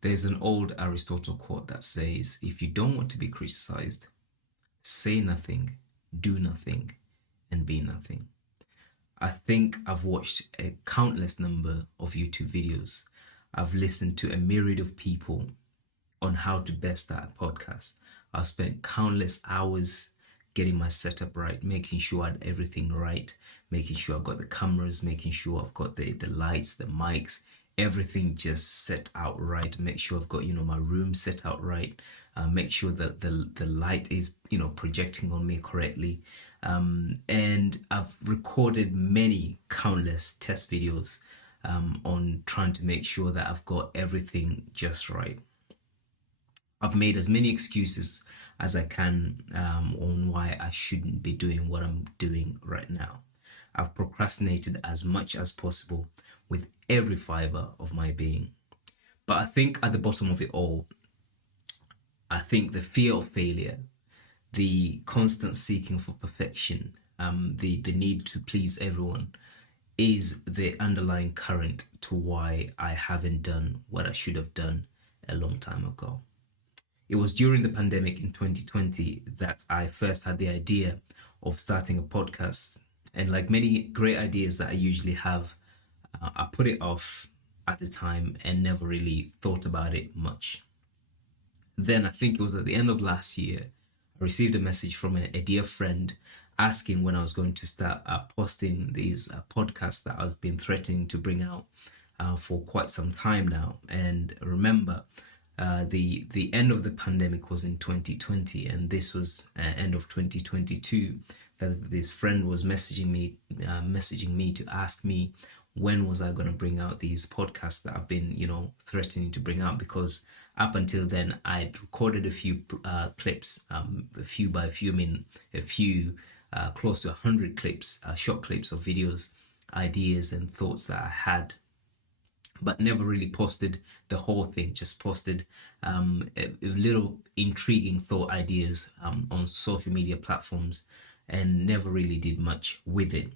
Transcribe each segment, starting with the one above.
There's an old Aristotle quote that says, if you don't want to be criticized, say nothing, do nothing, and be nothing. I think I've watched a countless number of YouTube videos. I've listened to a myriad of people on how to best start a podcast. I've spent countless hours getting my setup right, making sure I had everything right, making sure I've got the cameras, making sure I've got the lights, the mics, everything just set out right. Make sure I've got, my room set out right. Make sure that the light is, projecting on me correctly. And I've recorded many countless test videos on trying to make sure that I've got everything just right. I've made as many excuses as I can on why I shouldn't be doing what I'm doing right now. I've procrastinated as much as possible with every fiber of my being. But I think at the bottom of it all, I think the fear of failure, the constant seeking for perfection, the need to please everyone is the underlying current to why I haven't done what I should have done a long time ago. It was during the pandemic in 2020 that I first had the idea of starting a podcast. And like many great ideas that I usually have, I put it off at the time and never really thought about it much. Then I think it was at the end of last year, I received a message from a dear friend asking when I was going to start posting these podcasts that I've been threatening to bring out for quite some time now. And remember, the end of the pandemic was in 2020, and this was end of 2022. That this friend was messaging me to ask me when was I going to bring out these podcasts that I've been, threatening to bring out, because up until then I'd recorded a few clips, a few by a few, I mean a few, close to 100 clips, short clips of videos, ideas and thoughts that I had, but never really posted the whole thing. Just posted a little intriguing thought ideas on social media platforms, and never really did much with it.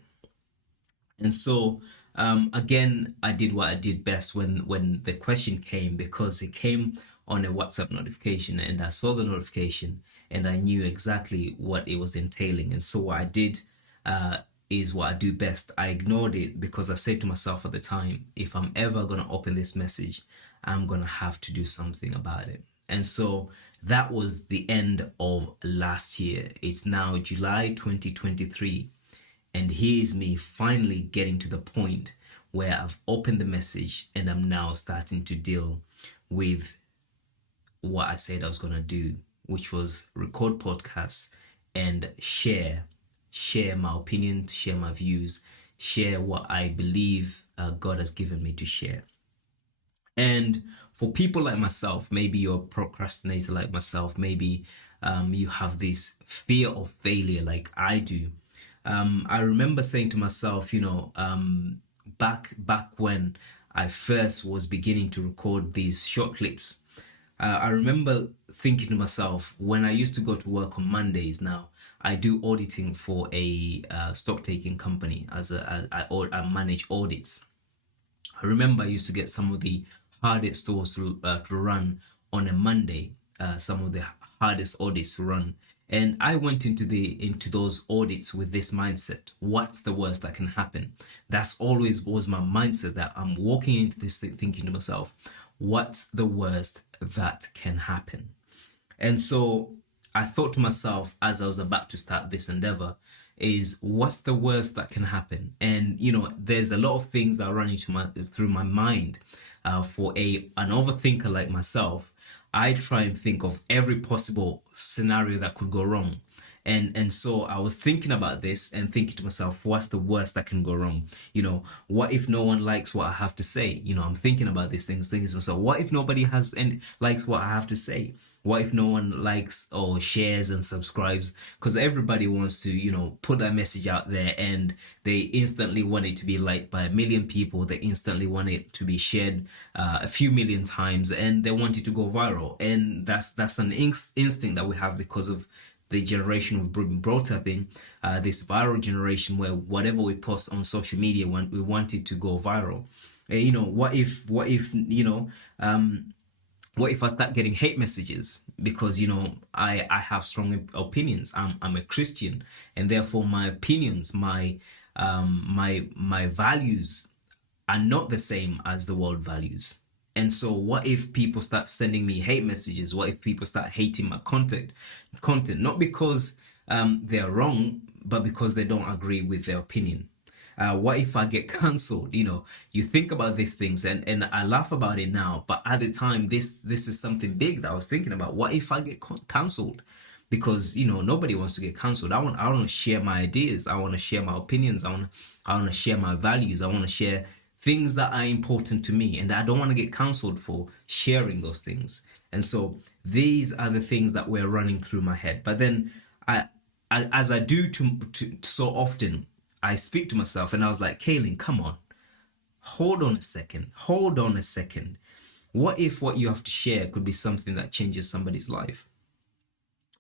And so again, I did what I did best when the question came, because it came on a WhatsApp notification, and I saw the notification and I knew exactly what it was entailing. And so what I did is what I do best. I ignored it, because I said to myself at the time, if I'm ever going to open this message, I'm going to have to do something about it. And so that was the end of last year. It's now July 2023. And here's me finally getting to the point where I've opened the message and I'm now starting to deal with what I said I was going to do, which was record podcasts and share my opinion, share my views, share what I believe God has given me to share. And for people like myself, maybe you're a procrastinator like myself, maybe you have this fear of failure like I do. I remember saying to myself, back when I first was beginning to record these short clips, I remember thinking to myself, when I used to go to work on Mondays. Now I do auditing for a stock taking company. I manage audits. I remember I used to get some of the hardest stores to run on a Monday, some of the hardest audits to run. And I went into those audits with this mindset: what's the worst that can happen? That's always was my mindset, that I'm walking into this thing thinking to myself, what's the worst that can happen? And so I thought to myself, as I was about to start this endeavor, is what's the worst that can happen? And there's a lot of things that run through my mind. For an overthinker like myself, I try and think of every possible scenario that could go wrong. And so I was thinking about this and thinking to myself, what's the worst that can go wrong? What if no one likes what I have to say? I'm thinking about these things, thinking to myself, what if nobody has and likes what I have to say? What if no one likes or shares and subscribes? Because everybody wants to, put that message out there, and they instantly want it to be liked by a million people. They instantly want it to be shared a few million times, and they want it to go viral. And that's an instinct that we have because of the generation we've been brought up in, this viral generation, where whatever we post on social media, we want it to go viral. What if What if I start getting hate messages because I have strong opinions. I'm a Christian, and therefore my opinions, my values are not the same as the world values. And so what if people start sending me hate messages? What if people start hating my content, not because they're wrong, but because they don't agree with their opinion? What if I get cancelled? You think about these things, and I laugh about it now, but at the time, this is something big that I was thinking about. What if I get cancelled? Because nobody wants to get cancelled. I want to share my ideas. I want to share my opinions. I want to share my values. I want to share things that are important to me, and I don't want to get cancelled for sharing those things. And so these are the things that were running through my head. But then as I do to so often, I speak to myself and I was like, Kaylin, come on, hold on a second, hold on a second. What if what you have to share could be something that changes somebody's life?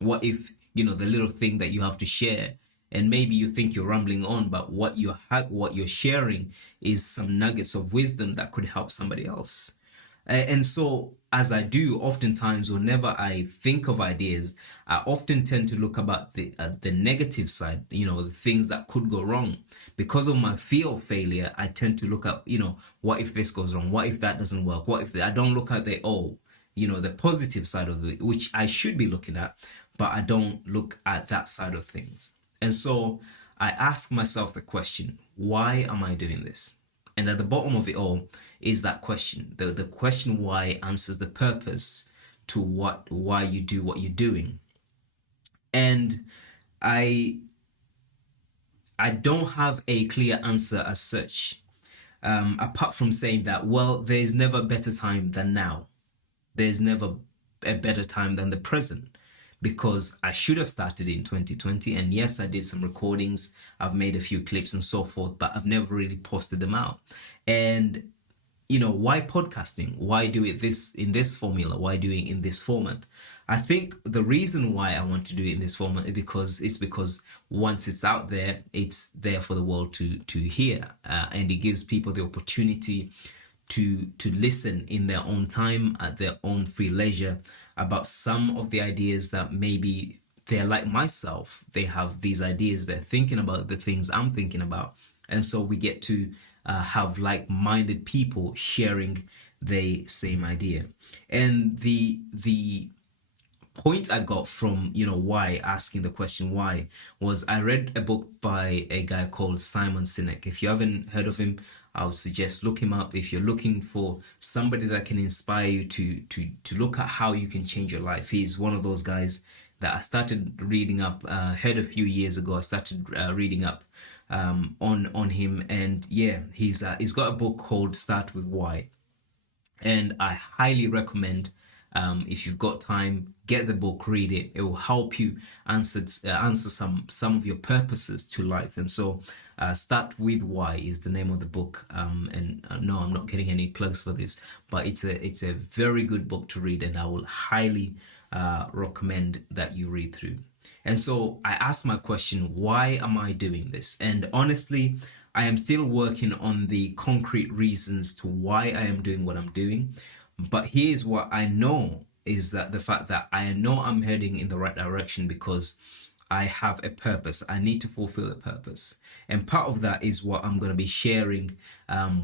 What if the little thing that you have to share, and maybe you think you're rambling on, but what you're sharing is some nuggets of wisdom that could help somebody else. And so, as I do, oftentimes, whenever I think of ideas, I often tend to look about the negative side, the things that could go wrong. Because of my fear of failure, I tend to look at, what if this goes wrong? What if that doesn't work? What if I don't look at the positive side of it, which I should be looking at, but I don't look at that side of things. And so I ask myself the question, why am I doing this? And at the bottom of it all is that question. The question why answers the purpose to why you do what you're doing. And I don't have a clear answer as such, apart from saying that, well, there's never a better time than now. There's never a better time than the present, because I should have started in 2020. And yes, I did some recordings. I've made a few clips and so forth, but I've never really posted them out. And why podcasting? Why do it in this formula? Why do it in this format? I think the reason why I want to do it in this format is because once it's out there, it's there for the world to hear, and it gives people the opportunity to listen in their own time, at their own free leisure, about some of the ideas that maybe they're like myself. They have these ideas, they're thinking about the things I'm thinking about, and so we get to have like-minded people sharing the same idea. And the point I got from why, asking the question why, was I read a book by a guy called Simon Sinek. If you haven't heard of him, I would suggest look him up. If you're looking for somebody that can inspire you to look at how you can change your life, he's one of those guys that I started reading up. Heard a few years ago. I started reading up on him, and yeah, he's got a book called Start With Why, and I highly recommend, if you've got time, get the book, read it. It will help you answer some of your purposes to life. And so Start With Why is the name of the book. And no, I'm not getting any plugs for this, but it's a very good book to read, and I will highly recommend that you read through. And so I asked my question, why am I doing this? And honestly, I am still working on the concrete reasons to why I am doing what I'm doing. But here's what I know, is that the fact that I know I'm heading in the right direction because I have a purpose. I need to fulfill a purpose. And part of that is what I'm going to be sharing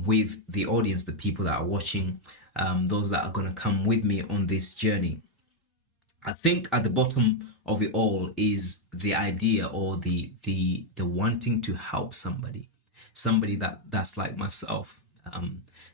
with the audience, the people that are watching, those that are going to come with me on this journey. I think at the bottom of it all is the idea, or the wanting to help somebody that's like myself,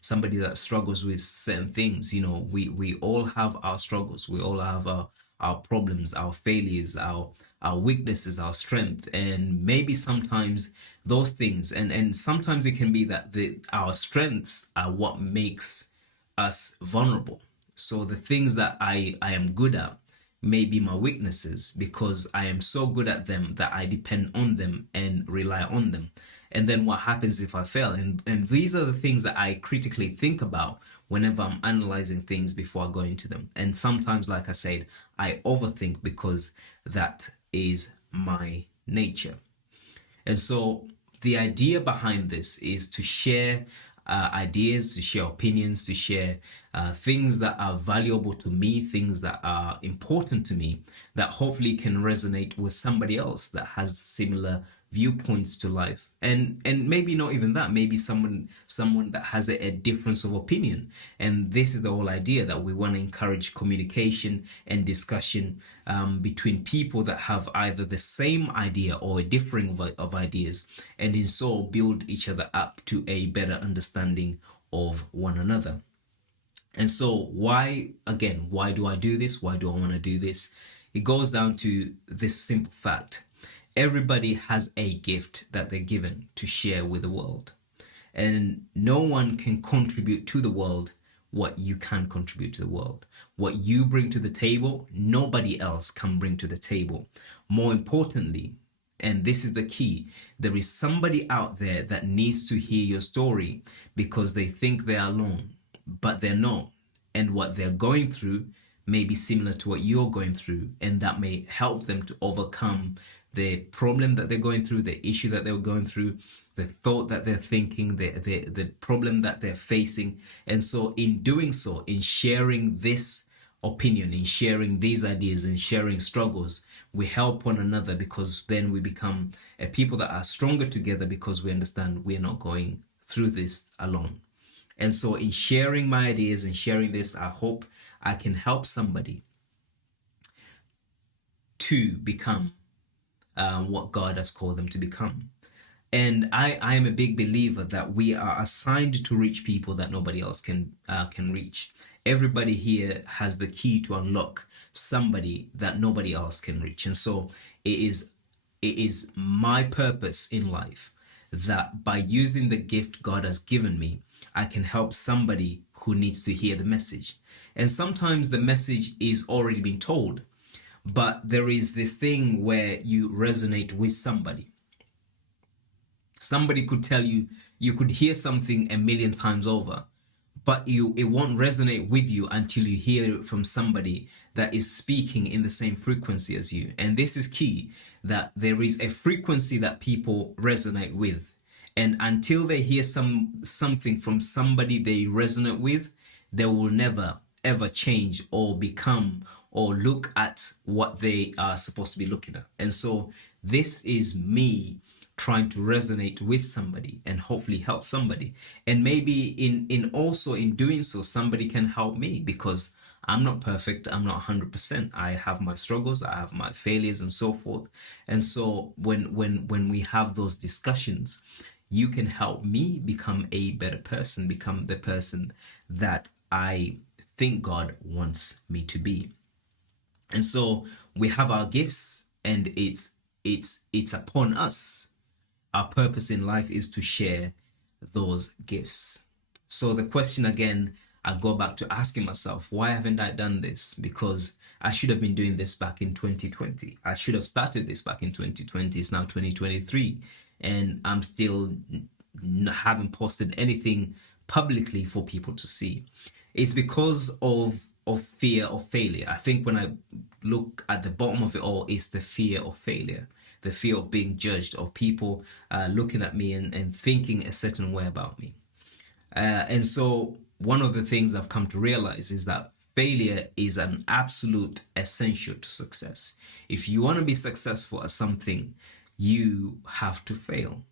somebody that struggles with certain things. We all have our struggles, we all have our problems, our failures, our weaknesses, our strength, and maybe sometimes those things, and sometimes it can be that our strengths are what makes us vulnerable. So the things that I am good at may be my weaknesses, because I am so good at them that I depend on them and rely on them. And then what happens if I fail? And these are the things that I critically think about whenever I'm analyzing things before I go into them. And sometimes, like I said, I overthink, because that is my nature. And so the idea behind this is to share ideas, to share opinions, to share things that are valuable to me, things that are important to me, that hopefully can resonate with somebody else that has similar viewpoints to life. And maybe not even that, maybe someone that has a difference of opinion. And this is the whole idea, that we want to encourage communication and discussion between people that have either the same idea or a differing of ideas, and in so build each other up to a better understanding of one another. And so why do I do this? Why do I want to do this? It goes down to this simple fact. Everybody has a gift that they're given to share with the world. And no one can contribute to the world what you can contribute to the world. What you bring to the table, nobody else can bring to the table. More importantly, and this is the key, there is somebody out there that needs to hear your story because they think they're alone, but they're not. And what they're going through may be similar to what you're going through, and that may help them to overcome the problem that they're going through, the issue that they're going through, the thought that they're thinking, the problem that they're facing. And so in doing so, in sharing this opinion, in sharing these ideas, in sharing struggles, we help one another, because then we become a people that are stronger together, because we understand we're not going through this alone. And so in sharing my ideas and sharing this, I hope I can help somebody to become what God has called them to become. And I am a big believer that we are assigned to reach people that nobody else can reach. Everybody here has the key to unlock somebody that nobody else can reach. And so it is my purpose in life that by using the gift God has given me, I can help somebody who needs to hear the message. And sometimes the message is already been told, but there is this thing where you resonate with somebody. Somebody could tell you, you could hear something a million times over, but it won't resonate with you until you hear it from somebody that is speaking in the same frequency as you. And this is key, that there is a frequency that people resonate with. And until they hear something from somebody they resonate with, they will never ever change or become or look at what they are supposed to be looking at. And so this is me trying to resonate with somebody and hopefully help somebody. And maybe in also in doing so, somebody can help me, because I'm not perfect. I'm not 100%. I have my struggles. I have my failures and so forth. And so when we have those discussions, you can help me become a better person, become the person that I think God wants me to be. And so we have our gifts, and it's upon us. Our purpose in life is to share those gifts. So the question again, I go back to asking myself, why haven't I done this? Because I should have been doing this back in 2020. I should have started this back in 2020. It's now 2023, and I'm still haven't posted anything publicly for people to see. It's because of fear of failure. I think when I look at the bottom of it all, it's the fear of failure, the fear of being judged, of people looking at me and thinking a certain way about me. And so one of the things I've come to realize is that failure is an absolute essential to success. If you want to be successful at something, you have to fail.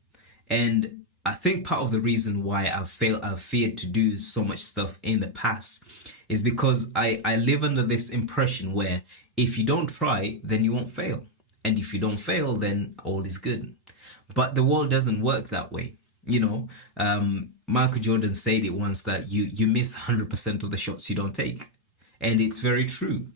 And I think part of the reason why I've feared to do so much stuff in the past is because I live under this impression where if you don't try, then you won't fail. And if you don't fail, then all is good. But the world doesn't work that way. You know, Michael Jordan said it once that you miss 100% of the shots you don't take. And it's very true.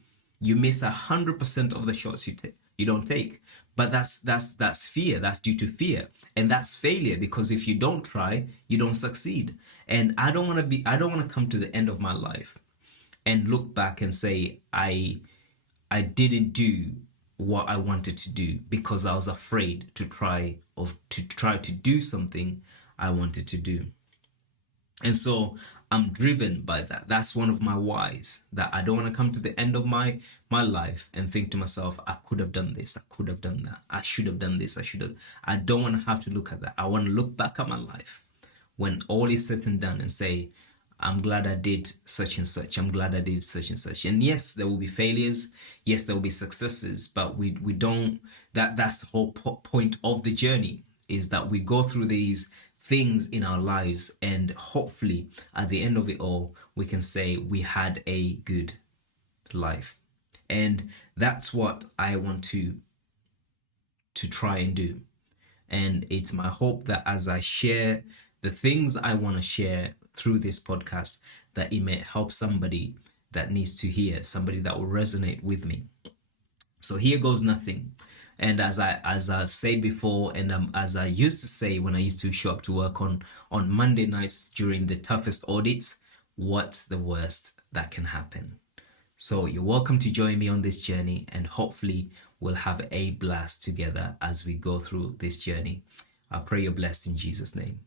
You miss 100% of the shots you don't take. But that's fear. That's due to fear. And that's failure, because if you don't try, you don't succeed. And I don't want to come to the end of my life and look back and say I didn't do what I wanted to do because I was afraid to try to do something I wanted to do. And so I'm driven by that. That's one of my whys, that I don't want to come to the end of my life and think to myself, I could have done this, I could have done that, I should have done this, I don't want to have to look at that. I want to look back at my life when all is said and done, and say, I'm glad I did such and such. I'm glad I did such and such. And yes, there will be failures. Yes, there will be successes, but we don't, that's the whole point of the journey, is that we go through these things in our lives, and hopefully at the end of it all, we can say we had a good life. And that's what I want to try and do. And it's my hope that as I share the things I want to share through this podcast, that it may help somebody that needs to hear, somebody that will resonate with me. So here goes nothing. And as I've said before, and as I used to say when I used to show up to work on Monday nights during the toughest audits, what's the worst that can happen? So you're welcome to join me on this journey, and hopefully we'll have a blast together as we go through this journey. I pray you're blessed in Jesus' name.